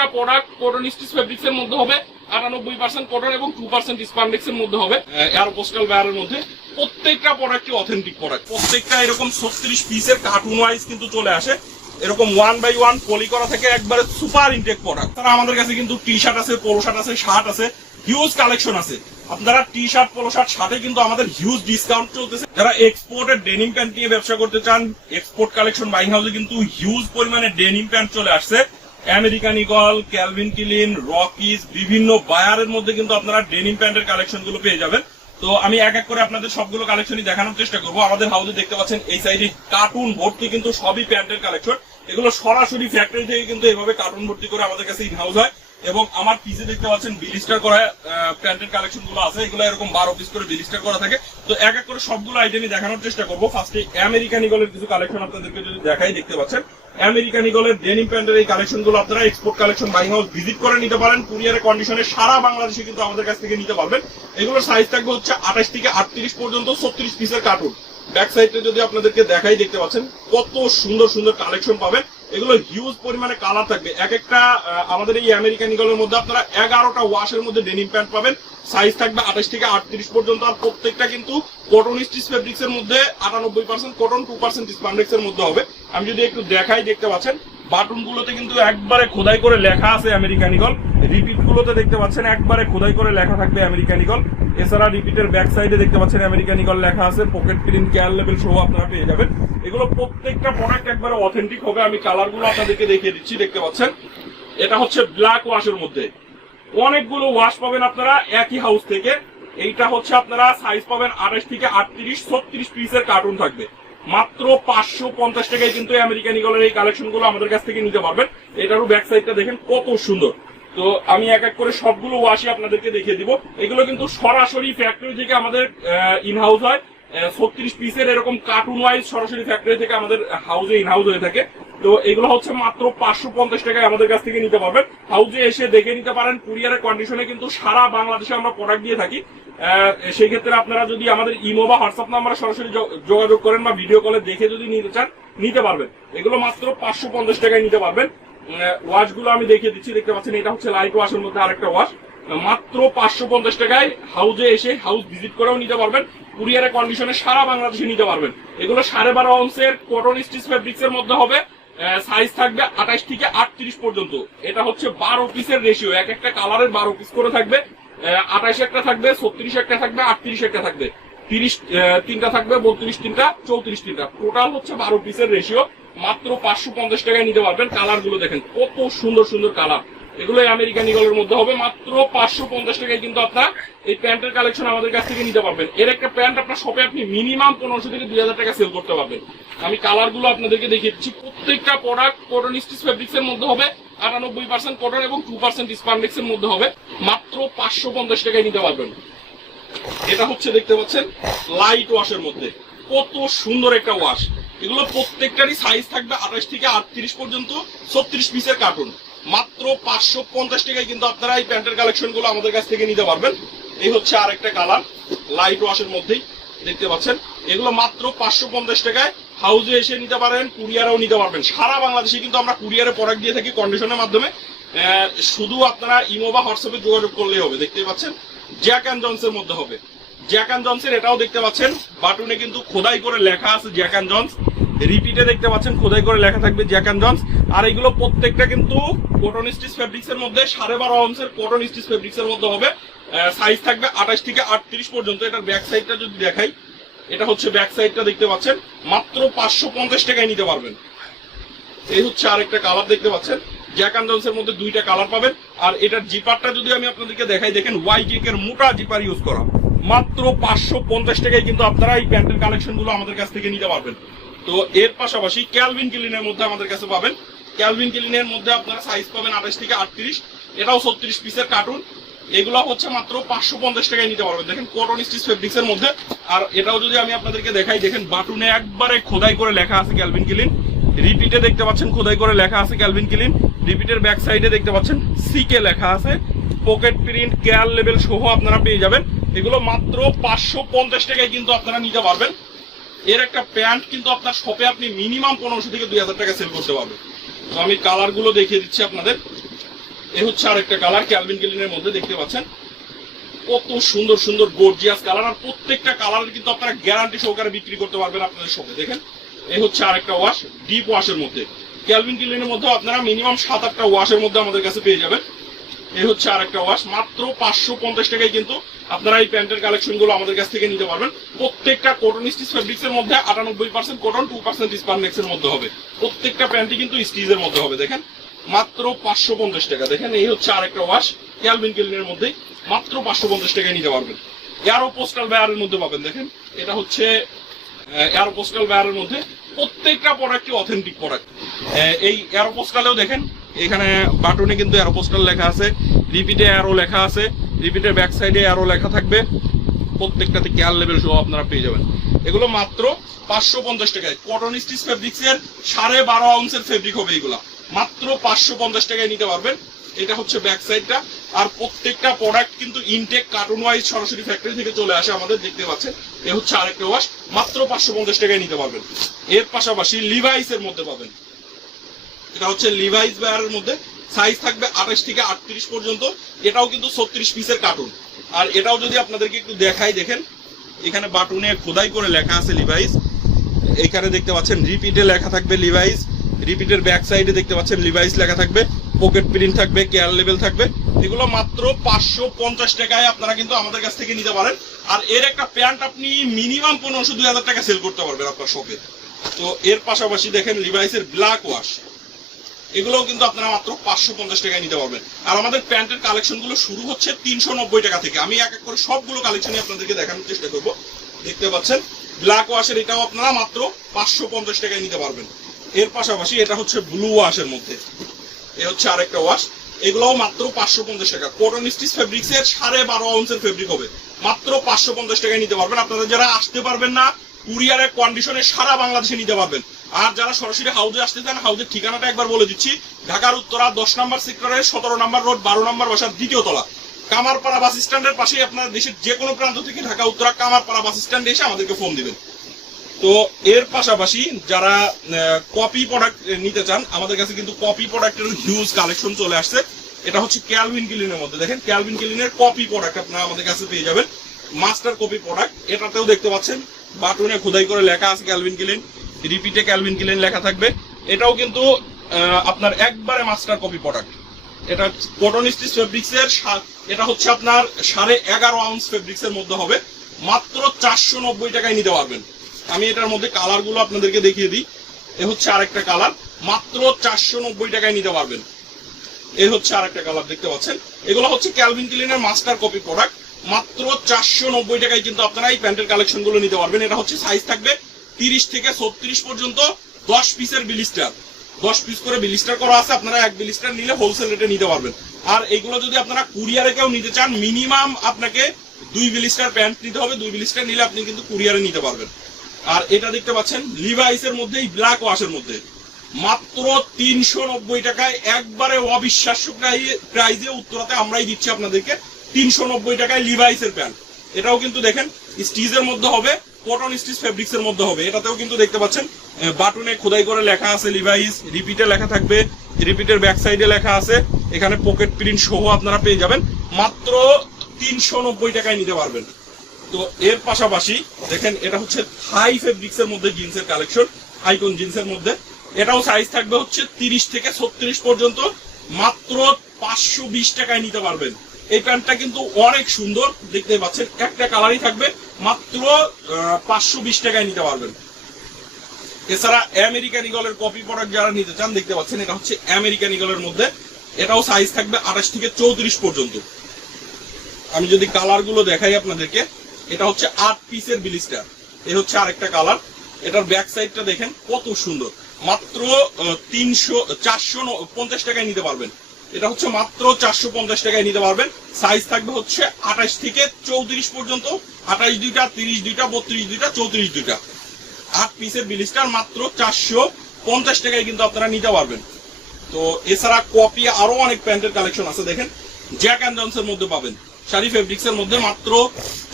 প্রত্যেকটা product cotton stitch fabrics এর মধ্যে হবে, 98% কটন এবং 2% স্পান্ডেক্স এর মধ্যে হবে, এয়ারোপোস্টাল ওয়্যারের মধ্যে। প্রত্যেকটা প্রোডাক্টই অথেন্টিক প্রোডাক্ট, প্রত্যেকটা এরকম 36 পিসের কার্টুন ওয়াইজ কিন্তু চলে আসে, এরকম 1 বাই 1 পলি করা থেকে একবারে সুপার ইনটেক প্রোডাক্ট। তারা আমাদের কাছে কিন্তু টি শার্ট আছে, পোলো শার্ট আছে, শার্ট আছে, হিউজ কালেকশন আছে। আপনারা টি শার্ট, পোলো শার্ট, শার্টে কিন্তু আমাদের হিউজ ডিসকাউন্ট চলতেছে। যারা এক্সপোর্টের ডেনিম প্যান্ট নিয়ে ব্যবসা করতে চান, এক্সপোর্ট কালেকশন বাইং হাউসে কিন্তু হিউজ পরিমাণে ডেনিম প্যান্ট চলে আসছে। আমেরিকান ইগল, ক্যালভিন ক্লিন, রকিজ, বিভিন্ন বায়ারের মধ্যে কিন্তু আপনারা ডেনিম প্যান্টের কালেকশন গুলো পেয়ে যাবেন। তো আমি এক এক করে আপনাদের সবগুলো কালেকশনই দেখানোর চেষ্টা করবো। আমাদের হাউসে দেখতে পাচ্ছেন এই সাইডে কার্টুন ভর্তি কিন্তু সবই প্যান্টের কালেকশন। এগুলো সরাসরি ফ্যাক্টরি থেকে কিন্তু এইভাবে কার্টুন ভর্তি করে আমাদের কাছে ইন হাউস হয়। এবং আমার পিসে দেখতে পাচ্ছেন বিলিস্টার করা প্যান্টের কালেকশন গুলো আছে, এগুলো এরকম 12 পিস করে বিলিস্টার করা থাকে। তো এক এক করে সবগুলো আইটেমই দেখানোর চেষ্টা করবো। ফার্স্টে আমেরিকান ইগলের কিছু কালেকশন আপনাদেরকে যদি দেখাই, দেখতে পাচ্ছেন আমেরিকান ইগলের ডেনিম প্যান্টের এই কালেকশন গুলো আপনারা export collection buying house visit করে নিতে পারেন। কুরিয়ারের কন্ডিশনে সারা বাংলাদেশে কিন্তু আমাদের কাছ থেকে নিতে পারবেন। এগুলোর সাইজ থাকবে হচ্ছে 28 থেকে 38 পর্যন্ত 36 পিসের কার্টুন। ব্যাক সাইডে যদি আপনাদেরকে দেখাই, দেখতে পাচ্ছেন কত সুন্দর সুন্দর কালেকশন পাবেন। এগুলো হিউজ পরিমাণে কালার থাকবে। এক একটা আমাদের এই আমেরিকান ইগলের মধ্যে আপনারা 11টা ওয়াশের মধ্যে ডেনিম প্যান্ট পাবেন। সাইজ থাকবে 28 থেকে 38 পর্যন্ত। আর প্রত্যেকটা কিন্তু কটন স্টিচ ফেব্রিক্স এর মধ্যে 98% কটন, 2% স্পান্ডেক্স এর মধ্যে হবে। আমি যদি একটু দেখাই, দেখতে পাচ্ছেন বাটন গুলোতে কিন্তু একবারে খোদাই করে লেখা আছে আমেরিকান ইগল। রিপিট গুলোতে দেখতে পাচ্ছেন একবারে খোদাই করে লেখা থাকবে আমেরিকান ইগল। এছাড়া রিপিটের ব্যাক সাইডে দেখতে পাচ্ছেন আমেরিকান ইগল লেখা আছে, পকেট প্রিন্ট, কেয়ার লেভেল সহ আপনারা পেয়ে যাবেন। এগুলো প্রত্যেকটা প্রোডাক্ট একবারে অথেন্টিক হবে। আমি কালার গুলো আপনাদেরকে দেখিয়ে দিচ্ছি, দেখতে পাচ্ছেন এটা হচ্ছে ব্ল্যাক ওয়াশের মধ্যে। অনেকগুলো ওয়াশ পাবেন আপনারা একই হাউস থেকে। এইটা হচ্ছে আপনারা সাইজ পাবেন 28 থেকে 38, 36 পিসের কার্টুন থাকবে। মাত্র 550 টাকায় কিন্তু আমেরিকান ইগলের এই কালেকশন গুলো আমাদের কাছ থেকে নিতে পারবেন। এটারও ব্যাক সাইডটা দেখেন কত সুন্দর। তো আমি এক এক করে সবগুলো ওয়াশই আপনাদেরকে দেখিয়ে দিব। এগুলো কিন্তু সরাসরি ফ্যাক্টরি থেকে আমাদের ইন হাউস হয়। 36 পিসের এরকম কার্টুন ওয়াইজ সরাসরি ফ্যাক্টরি থেকে আমাদের হাউসে ইন হাউস হয়ে থাকে। তো এগুলো হচ্ছে মাত্র 550 টাকায় আমাদের কাছ থেকে নিতে পারবেন। হাউসে এসে দেখে নিতে পারেন। কুরিয়ারের কন্ডিশনে কিন্তু সারা বাংলাদেশে আমরা প্রোডাক্ট দিয়ে থাকি। সেই ক্ষেত্রে আপনারা যদি আমাদের ইমো বা হোয়াটসঅ্যাপ নাম্বারে সরাসরি যোগাযোগ করেন বা ভিডিও কলে দেখে যদি নিতে চান, নিতে পারবেন। এগুলো মাত্র 550 টাকায় নিতে পারবেন। ওয়াশ গুলো আমি দেখিয়ে দিচ্ছি, দেখতে পাচ্ছেন এটা হচ্ছে লাইট ওয়াশের মধ্যে আরেকটা ওয়াশ। মাত্র 550 টাকায় হাউসে এসে হাউস ভিজিট করেও নিতে পারবেন। কুরিয়ারের কন্ডিশনে সারা বাংলাদেশে নিতে পারবেন। এগুলো 12.5 আউন্সের কটন স্টিচ ফেব্রিক্স এর মধ্যে হবে। সাইজ থাকবে 28 থেকে 38 পর্যন্ত। এটা হচ্ছে 12 পিসের রেশিও, এক একটা কালারের 12 পিস করে থাকবে। 28 একটা থাকবে, 36 একটা থাকবে, 38 একটা থাকবে, 30 তিনটা থাকবে, 32 তিনটা, 34 তিনটা। টোটাল হচ্ছে 12 পিসের রেশিও। মাত্র 550 টাকায় নিতে পারবেন। কালার গুলো দেখেন কত সুন্দর সুন্দর কালার। এগুলো আমেরিকান ইগলের মধ্যে হবে। মাত্র 550 টাকায় কিন্তু আপনারা এই প্যান্টের কালেকশন আমাদের কাছ থেকে নিতে পারবেন। এর একটা প্যান্ট আপনার শপে আপনি মিনিমাম 1500 থেকে 2000 টাকা সেল করতে পারবেন। আমি কালার গুলো আপনাদেরকে দেখিয়ে দিচ্ছি। প্রত্যেকটা প্রোডাক্ট কটন স্টিচ ফেব্রিক্স এর মধ্যে হবে, 98% কটন এবং 2% স্পান্ডেক্স এর মধ্যে হবে। মাত্র 550 টাকায় নিতে পারবেন। এটা হচ্ছে দেখতে পাচ্ছেন লাইট ওয়াশের মধ্যে কত সুন্দর একটা ওয়াশ। এগুলো প্রত্যেকটারই সাইজ থাকবে 28 থেকে 38 পর্যন্ত, 36 পিসের কার্টুন। মাত্র 550 টাকায় কিন্তু আপনারা এই প্যান্টের কালেকশন গুলো আমাদের কাছ থেকে নিতে পারবেন। এই হচ্ছে আরেকটা কালার লাইট ওয়াশের মধ্যেই, দেখতে পাচ্ছেন। এগুলো মাত্র 550 টাকায় হাউসে এসে নিতে পারেন, কুরিয়ারেও নিতে পারবেন। সারা বাংলাদেশে কিন্তু আমরা কুরিয়ারে প্রোডাক্ট দিয়ে থাকি কন্ডিশনের মাধ্যমে। শুধু আপনারা ইমো বা হোয়াটসঅ্যাপে যোগাযোগ করলেই হবে। দেখতে পাচ্ছেন জ্যাক অ্যান্ড জনসের মধ্যে হবে। জ্যাক অ্যান্ড জনসের এটাও দেখতে পাচ্ছেন বাটনে কিন্তু খোদাই করে লেখা আছে জ্যাক অ্যান্ড জনস। রিপিটে দেখতে পাচ্ছেন খোদাই করে লেখা থাকবে জ্যাক অ্যান্ড জনস। আর এগুলো প্রত্যেকটা কিন্তু কটন স্টিচ ফেব্রিক্স এর মধ্যে 12.5 আউন্সের কটন স্টিচ ফেব্রিক্স এর মধ্যে হবে। সাইজ থাকবে 28 থেকে 38 পর্যন্ত। এটার ব্যাক সাইডটা যদি দেখাই, এটা হচ্ছে ব্যাক সাইডটা দেখতে পাচ্ছেন। মাত্র 550 টাকায় নিতে পারবেন। এই হচ্ছে আরেকটা কালার, দেখতে পাচ্ছেন জ্যাক অ্যান্ড জনসের মধ্যে 2টা কালার পাবেন। আর এটার জিপারটা যদি আমি আপনাদেরকে দেখাই, দেখেন ওয়াই কেকের মোটা জিপার ইউজ করা। মাত্র 550 টাকায় কিন্তু আপনারা এই প্যান্টের কালেকশন গুলো আমাদের কাছ থেকে নিতে পারবেন। তো এর পাশাপাশি ক্যালভিন ক্লিনের মধ্যে আমাদের কাছে পাবেন। ক্যালভিন ক্লিনের মধ্যে আপনারা সাইজ পাবেন 28 থেকে 38। এটাও 36 পিসের কার্টুন। এগুলো হচ্ছে মাত্র 550 টাকায় নিতে পারবেন। দেখেন কটন স্টিচ ফেব্রিক্স এর মধ্যে। আর এটাও যদি আমি আপনাদেরকে দেখাই, দেখেন বাটনে একবারে খোদাই করে লেখা আছে ক্যালভিন ক্লিন। রিপিটে দেখতে পাচ্ছেন খোদাই করে লেখা আছে ক্যালভিন ক্লিন। রিপিটের ব্যাক সাইডে দেখতে পাচ্ছেন সিকে লেখা আছে। পকেট প্রিন্ট, কেয়ার লেভেল সহ আপনারা পেয়ে যাবেন। এগুলো মাত্র 550 টাকায় কিন্তু আপনারা নিতে পারবেন। এর একটা প্যান্ট কিন্তু আপনার শপে আপনি মিনিমাম 1500 থেকে 2000 টাকা সেল করতে পারবেন। তো আমি কালার গুলো দেখিয়ে দিচ্ছি আপনাদের। এ হচ্ছে আরেকটা কালার ক্যালভিন ক্লিনের মধ্যে, দেখতে পাচ্ছেন কত সুন্দর সুন্দর গর্জিয়াস কালার। আর প্রত্যেকটা কালারের কিন্তু আপনারা গ্যারান্টি সহকারে বিক্রি করতে পারবেন আপনাদের শপে। দেখেন এ হচ্ছে আরেকটা ওয়াশ, ডিপ ওয়াশের মধ্যে ক্যালভিন ক্লিনের মধ্যে আপনারা মিনিমাম 7-8টা ওয়াশের মধ্যে আমাদের কাছে পেয়ে যাবেন। এই হচ্ছে আরেকটা ওয়াশ, মাত্র 550 টাকায় কিন্তু আপনারা এই প্যান্টের কালেকশন গুলো আমাদের কাছ থেকে নিতে পারবেন। প্রত্যেকটা কটন স্টিচ ফেব্রিক্স এর মধ্যে 98% কটন, 2% স্পান্ডেক্স এর মধ্যে হবে। প্রত্যেকটা প্যান্টই কিন্তু স্টিচের মধ্যে হবে। দেখেন মাত্র 550 টাকা। দেখেন এই হচ্ছে আরেকটা ওয়াশ ক্যালভিন ক্লিনের মধ্যে, মাত্র 550 টাকায় নিতে পারবেন। এয়ারো পোস্টাল বায়ারের মধ্যে পাবেন। দেখেন এটা হচ্ছে এয়ারো পোস্টাল বায়ারের মধ্যে, প্রত্যেকটা প্রোডাক্টই অথেন্টিক প্রোডাক্ট। এই এয়ারো পোস্টালেও দেখেন এখানে বাটনে কিন্তু এয়ারো পোস্টাল লেখা আছে, রিপিটে অ্যারো লেখা আছে, রিপিটের ব্যাক সাইডে অ্যারো লেখা থাকবে, প্রত্যেকটাতে কেয়ার লেভেল সহ আপনারা পেয়ে যাবেন। এগুলো মাত্র 550 টাকায়। কটন স্টিচ ফেব্রিক্স এর 12.5 আউন্সের ফেব্রিক হবে এগুলা, মাত্র 550 টাকায় নিতে পারবেন। এটা হচ্ছে ব্যাক সাইডটা। আর প্রত্যেকটা প্রোডাক্ট কিন্তু ইনটেক কার্টুন ওয়াইজ সরাসরি ফ্যাক্টরি থেকে চলে আসে আমাদের, দেখতে পাচ্ছেন। এ হচ্ছে আরেকটা ওয়াশ, মাত্র 550 টাকায় নিতে পারবেন। এর পাশাপাশি লিভাইস এর মধ্যে পাবেন। এটা হচ্ছে লিভাইস বায়ারের মধ্যে, সাইজ থাকবে 28 থেকে 38 পর্যন্ত। এটাও কিন্তু 36 পিসের কার্টুন। আর এটাও যদি আপনাদেরকে একটু দেখাই, দেখেন এখানে বাটনে খোদাই করে লেখা আছে লিভাইস। এখানে দেখতে পাচ্ছেন রিপিটে লেখা থাকবে লিভাইস, রিপিটের ব্যাক সাইডে দেখতে পাচ্ছেন লিভাইস লেখা থাকবে, পকেট প্রিন্ট থাকবে, কেয়ার লেভেল থাকবে। এগুলো মাত্র 550 টাকায় আপনারা কিন্তু আমাদের কাছ থেকে নিতে পারেন। আর এর একটা প্যান্ট আপনি মিনিমাম 1500-2000 টাকা সেল করতে পারবেন আপনার শপে। তো এর পাশাপাশি দেখেন লিভাইসের ব্ল্যাক ওয়াশ, এগুলোও কিন্তু আপনারা মাত্র 550 টাকায় নিতে পারবেন। আর আমাদের প্যান্টের কালেকশন গুলো শুরু হচ্ছে 390 টাকা থেকে। আমি এক এক করে সবগুলো কালেকশনই আপনাদেরকে দেখানোর চেষ্টা করব। দেখতে পাচ্ছেন ব্ল্যাক ওয়াশের, এটাও আপনারা মাত্র 550 টাকায় নিতে পারবেন। এর পাশাপাশি এটা হচ্ছে ব্লু ওয়াশের মধ্যে, এ হচ্ছে আরেকটা ওয়াশ, এগুলোও মাত্র 550 টাকা। কটন স্টিচ ফেব্রিক্স এর 12.5 আউন্সের ফেব্রিক হবে, মাত্র 550 টাকায় নিতে পারবেন। আপনারা যারা আসতে পারবেন না, কুরিয়ারের কন্ডিশনে সারা বাংলাদেশে নিতে পারবেন। আর যারা সরাসরি হাউজে আসতে চান, হাউজের ঠিকানাটা একবার বলে দিচ্ছি। ঢাকার উত্তরা 10 নম্বর সেক্টরের 17 নম্বর রোড 12 নম্বর বাসার 2য় তলা, কামারপাড়া বাস স্ট্যান্ডের পাশেই। আপনারা দেশের যে কোনো প্রান্ত থেকে ঢাকা উত্তরা কামারপাড়া বাস স্ট্যান্ডে এসে আমাদেরকে ফোন দিবেন। তো এর পাশাপাশি যারা কপি প্রোডাক্ট নিতে চান, আমাদের কাছে কিন্তু কপি প্রোডাক্টের হিউজ কালেকশন চলে আসছে। এটা হচ্ছে ক্যালভিন ক্লিনের মধ্যে, দেখেন ক্যালভিন ক্লিনের কপি প্রোডাক্ট আপনারা আমাদের কাছে পেয়ে যাবেন, মাস্টার কপি প্রোডাক্ট। এটাতেও দেখতে পাচ্ছেন বাটনে খোদাই করে লেখা আছে ক্যালভিন ক্লিন, রিপিটে ক্যালভিন ক্লিন লেখা থাকবে। এটাও কিন্তু আপনার একবারে মাস্টার কপি প্রোডাক্ট। এটা কটন স্টিচ ফেব্রিক্স এর, এটা হচ্ছে আপনার 11.5 আউন্স ফেব্রিক্স এর মধ্যে হবে, মাত্র 490 টাকায় নিতে পারবেন। আমি এটার মধ্যে কালার গুলো আপনাদেরকে দেখিয়ে দিই। এ হচ্ছে আরেকটা কালার, মাত্র 490 টাকায় নিতে পারবেন। এ হচ্ছে আরেকটা কালার, দেখতে পাচ্ছেন। এগুলো হচ্ছে ক্যালভিন ক্লিনের মাস্টার কপি প্রোডাক্ট, মাত্র 490 টাকায় কিন্তু আপনারা এই প্যান্টের কালেকশন গুলো নিতে পারবেন। এটা হচ্ছে সাইজ থাকবে 30 থেকে 36 পর্যন্ত, 10 পিসের বিলিস্টার, 10 পিস করে বিলিস্টার করা আছে। আপনারা এক বিলিস্টার নিলে হোলসেল রেটে নিতে পারবেন। আর এইগুলো যদি আপনারা কুরিয়ারে কেউ নিতে চান, মিনিমাম আপনাকে 2 বিলিস্টার প্যান্ট নিতে হবে। 2 বিলিস্টার নিলে আপনি কিন্তু কুরিয়ারে নিতে পারবেন। আর এটা দেখতে পাচ্ছেন লিভাইস এর মধ্যে, ব্ল্যাক ওয়াশের মধ্যে, মাত্র 390 টাকায়, একবারে অবিশ্বাস্য প্রাইজে উত্তরাতে আমরাই দিচ্ছি আপনাদেরকে 390 টাকায় লিভাইস এর প্যান্ট। এটাও কিন্তু দেখেন স্টিচের মধ্যে হবে, কটন স্টিচ ফেব্রিক্স এর মধ্যে হবে। এটাতেও কিন্তু দেখতে পাচ্ছেন বাটনে খোদাই করে লেখা আছে লিভাইস, রিপিটে লেখা থাকবে, রিপিটের ব্যাক সাইডে লেখা আছে, এখানে পকেট প্রিন্ট সহ আপনারা পেয়ে যাবেন, মাত্র 390 টাকায় নিতে পারবেন। তো এর পাশাপাশি দেখেন এটা হচ্ছে থাই ফেব্রিক্স এর মধ্যে জিন্সের কালেকশন, আইকন জিন্সের মধ্যে। এটাও সাইজ থাকবে হচ্ছে 30 থেকে 36 পর্যন্ত, মাত্র 520 টাকায় নিতে পারবেন। এই প্যান্টটা কিন্তু অনেক সুন্দর, দেখতে পাচ্ছেন একটা কালারই থাকবে, মাত্র 520 টাকায় নিতে পারবেন। এছাড়া আমেরিকান ইগলের কপি প্রোডাক্ট যারা নিতে চান, দেখতে পাচ্ছেন এটা হচ্ছে আমেরিকান ইগলের মধ্যে। এটাও সাইজ থাকবে 28 থেকে 34 পর্যন্ত। আমি যদি কালার গুলো দেখাই আপনাদেরকে, এটা হচ্ছে 8 পিসের বিলিস্টার। এ হচ্ছে আরেকটা কালার, এটার ব্যাক সাইডটা দেখেন কত সুন্দর, মাত্র 450 টাকায় নিতে পারবেন। এটা হচ্ছে মাত্র 450 টাকায় নিতে পারবেন। সাইজ থাকবে হচ্ছে 28 থেকে 34 পর্যন্ত, 28 দুইটা, 30 দুইটা, 32 দুইটা, 34 দুইটা। 8 পিসের বিলিস্টার মাত্র 450 টাকায় কিন্তু আপনারা নিতে পারবেন। তো এছাড়া কপি আরো অনেক প্যান্টের কালেকশন আছে, দেখেন জ্যাক অ্যান্ড জনসের মধ্যে পাবেন, শাড়ি ফেব্রিক্স এর মধ্যে মাত্র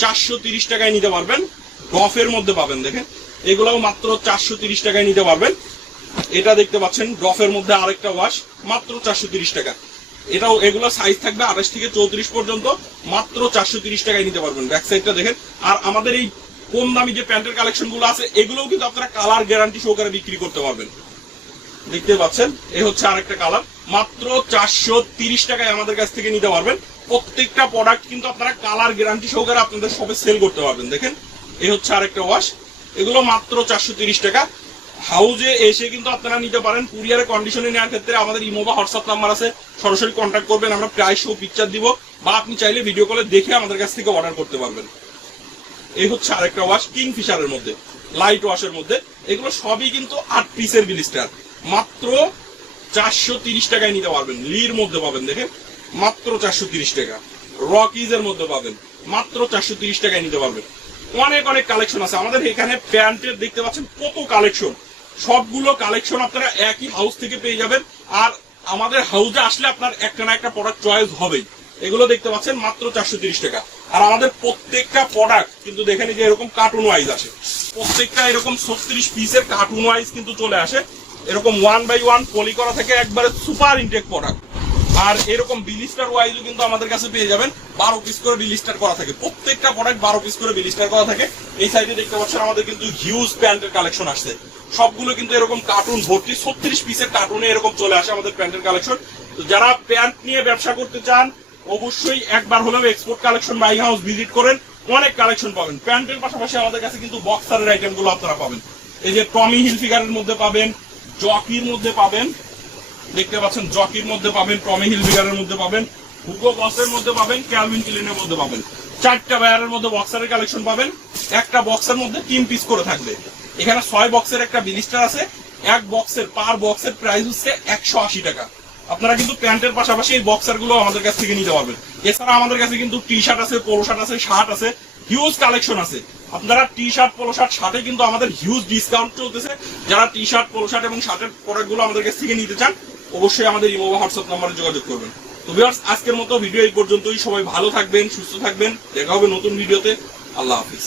430 টাকায় নিতে পারবেন। ডফের মধ্যে পাবেন, দেখেন এগুলাও মাত্র 430 টাকায় নিতে পারবেন। এটা দেখতে পাচ্ছেন ডফের মধ্যে আরেকটা ওয়াশ, মাত্র 430 টাকা। এগুলো সাইজ থাকবে 28 থেকে 34 পর্যন্ত, মাত্র 430 টাকায় নিতে পারবেন। ব্যাক সাইডটা দেখেন। আর আমাদের এই কম দামি যে প্যান্টের কালেকশন গুলো আছে এগুলোও কিন্তু আপনারা কালার গ্যারান্টি সহকারে বিক্রি করতে পারবেন। দেখতে পাচ্ছেন, এই হচ্ছে আরেকটা কালার, মাত্র 430 টাকায় আমাদের কাছ থেকে নিতে পারবেন। প্রত্যেকটা প্রোডাক্ট কিন্তু আপনারা কালার গ্যারান্টি সহকারে আপনাদের শপে সেল করতে পারবেন। দেখেন, এই হচ্ছে আরেকটা ওয়াশ, এগুলো মাত্র 430 টাকা। হাউজে এসে কিন্তু আপনারা নিতে পারেন। কুরিয়ারে কন্ডিশনে নেওয়ার ক্ষেত্রে আমাদের ইমো বা হোয়াটসঅ্যাপ নাম্বার আছে, সরাসরি কন্ট্যাক্ট করবেন, আমরা প্রাইস ও পিকচার দিব, বা আপনি চাইলে ভিডিও কলে দেখে আমাদের কাছ থেকে অর্ডার করতে পারবেন। এই হচ্ছে আরেকটা ওয়াশ, কিংফিশারের মধ্যে, লাইট ওয়াশের মধ্যে, এগুলো সবই কিন্তু 8 পিসের ব্লিস্টার, মাত্র 430 টাকায় নিতে পারবেন। লির মধ্যে পাবেন, দেখেন মাত্র 430 টাকা। রকিজের মধ্যে পাবেন, মাত্র 430 টাকায় নিতে পারবেন। অনেক অনেক কালেকশন আছে আমাদের এখানে। প্যান্টের দেখতে পাচ্ছেন কত কালেকশন, সবগুলো কালেকশন আপনারা একই হাউস থেকে পেয়ে যাবেন। আর আমাদের হাউসে আসলে আপনার একটা না একটা প্রোডাক্ট চয়েস হবেই। এগুলো দেখতে পাচ্ছেন মাত্র 430 টাকা। আর আমাদের প্রত্যেকটা প্রোডাক্ট কিন্তু দেখেন যে এরকম কার্টুন ওয়াইজ আসে, প্রত্যেকটা এরকম 36 পিসের কার্টুন ওয়াইজ কিন্তু চলে আসে, এরকম 1 বাই 1 পলি করা থেকে একবারে সুপার ইনটেক প্রোডাক্ট। আর এরকম বিলিস্টার ওয়াইজও কিন্তু আমাদের কাছে পেয়ে যাবেন, 12 পিস করে বিলিস্টার করা থাকে, প্রত্যেকটা প্রোডাক্ট 12 পিস করে বিলিস্টার করা থাকে। এই সাইডে দেখতে পাচ্ছেন আমাদের কিন্তু হিউজ প্যান্টের কালেকশন আসছে, সবগুলো কিন্তু এরকম কার্টুন ভর্তি, 36 পিসের কার্টুনে এরকম চলে আসে আমাদের প্যান্টের কালেকশন। তো যারা প্যান্ট নিয়ে ব্যবসা করতে চান অবশ্যই একবার হলেও export collection buying house visit করেন, অনেক কালেকশন পাবেন। প্যান্টের পাশাপাশি আমাদের কাছে কিন্তু বক্সারের আইটেম গুলো আপনারা পাবেন। এই যে টমি হিলফিগারের মধ্যে পাবেন, জকির মধ্যে পাবেন, দেখতে পাচ্ছেন জকির মধ্যে পাবেন, টমি হিলফিগারের মধ্যে পাবেন, হুগো বসের মধ্যে পাবেন, ক্যালভিন ক্লিনের মধ্যে পাবেন। 4টা বায়ারের মধ্যে বক্সারের কালেকশন পাবেন। একটা বক্সের মধ্যে 3 পিস করে থাকবে। এখানে 6 বক্সের একটা বিলিস্টার আছে, এক বক্সের পার বক্সের প্রাইস হচ্ছে 180 টাকা। আপনারা কিন্তু প্যান্টের পাশাপাশি এই বক্সার গুলো আমাদের কাছ থেকে নিতে পারবেন। এছাড়া আমাদের কাছে কিন্তু টি শার্ট আছে, পোলো শার্ট আছে, শার্ট আছে, হিউজ কালেকশন আছে। আপনারা টি শার্ট, পোলো শার্ট, শার্টে কিন্তু আমাদের হিউজ ডিসকাউন্ট চলতেছে। যারা টি শার্ট, পোলো শার্ট এবং শার্টের প্রোডাক্ট গুলো আমাদের কাছ থেকে নিতে চান অবশ্যই আমাদের ইমো বা হোয়াটসঅ্যাপ নাম্বারে যোগাযোগ করবেন। তো ভিউয়ার্স, আজকের মতো ভিডিও এই পর্যন্তই। সবাই ভালো থাকবেন, সুস্থ থাকবেন, দেখা হবে নতুন ভিডিওতে। আল্লাহ হাফিজ।